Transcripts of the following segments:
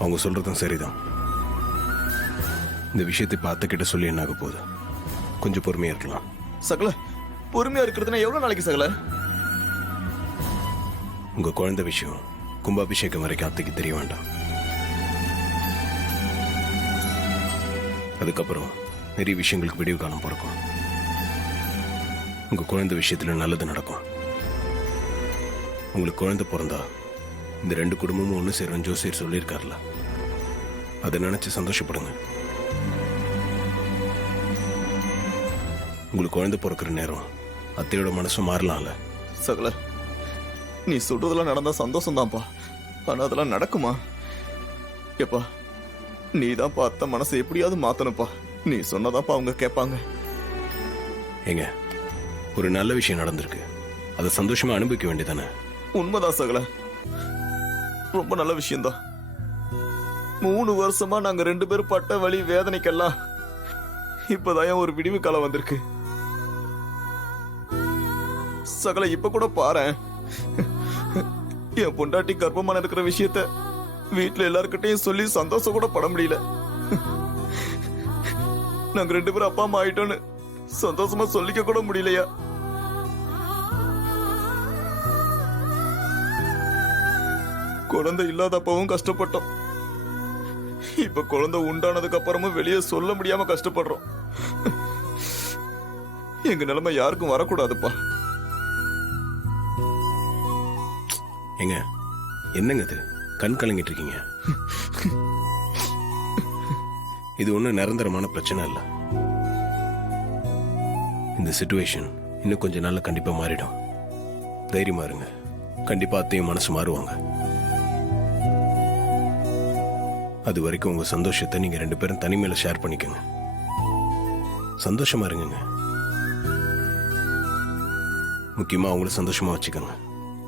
அவங்க சொல்றதும் சரிதான். இந்த விஷயத்தை பார்த்து கிட்ட சொல்லி என்ன ஆக போகுது? கொஞ்சம் பொறுமையா இருக்கலாம். சகல, பொறுமையா இருக்கிறதுனா எவ்வளவு நாளைக்கு சகல? உங்க குழந்தை விஷயம் கும்பாபிஷேகம் வரைக்கும் அத்தைக்கு தெரிய வேண்டாம். அதுக்கப்புறம் நிறைய விஷயங்களுக்கு விடிவு காலம் பிறக்கும். உங்க குழந்தை விஷயத்துல நல்லது நடக்கும். உங்களுக்கு குழந்தை பிறந்தா இந்த 2 குடும்பமும் ஒன்று சேரும் ஜோசியர் சொல்லியிருக்காருல, அதை நினைச்சு சந்தோஷப்படுங்க. உங்களுக்கு குழந்தை பிறக்கிற நேரம் அத்தையோட மனசும் மாறலாம்ல. சகல, நீ சொல்றதெல்லாம் நடந்தா சந்தோஷம் தான்ப்பா. ஆனா அதெல்லாம் நடக்குமா? எப்பா, நீ தான்ப்பா அத்தை மனசை எப்படியாவது மாத்தணும்ப்பா. நீ சொன்னதாப்பா அவங்க கேட்பாங்க. ஏங்க, ஒரு நல்ல விஷயம் நடந்திருக்கு, அதை சந்தோஷமா அனுபவிக்க வேண்டியதானே? உண்மைதான் சகல, ரொம்ப நல்ல விஷயம்தான். 3 வருஷமா நாங்க 2 பேரும் பட்ட வலி வேதனைக்கெல்லாம் இப்பதான் ஒரு விடிவு காலம் வந்திருக்கு. சகல, இப்ப கூட பாரேன், என் பொண்டாட்டி கர்ப்பமான இருக்கிற விஷயத்த வீட்டுல எல்லார்கிட்டையும் சொல்லி சந்தோஷம் கூட பட முடியல. நாங்க 2 பேரும் அப்பா அம்மா ஆயிட்டோன்னு சந்தோஷமா சொல்லிக்க கூட முடியலையா? குழந்தை இல்லாதப்பவும் கஷ்டப்பட்டோம். இப்ப குழந்தை உண்டானதுக்கு அப்புறமும் வெளியே சொல்ல முடியாம கஷ்டப்படுறோம். எங்க நிலைமை யாருக்கும் வரக்கூடாதுப்பா. ஏங்க, என்னங்க இது? கண் கலங்கிட்டு இருக்கீங்க. இது ஒன்றும் நிரந்தரமான பிரச்சனை இல்லை. இந்த சிச்சுவேஷன் இன்னும் கொஞ்ச நாள்ல கண்டிப்பா மாறிடும். தைரியமா இருங்க. கண்டிப்பா அத்தையும் மனசு மாறுவாங்க. அது வரைக்கும் உங்க சந்தோஷத்தை நீங்க 2 பேரும் தனிமையில ஷேர் பண்ணிக்கோங்க. சந்தோஷமா இருங்க. முக்கியமா அவங்கள சந்தோஷமா வச்சுக்கோங்க.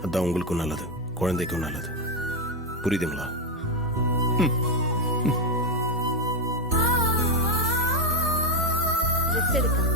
அதான் உங்களுக்கும் நல்லது, குழந்தைக்கும் நல்லது. புரியுதுங்களா? ரெஸ்ட் எடுக்க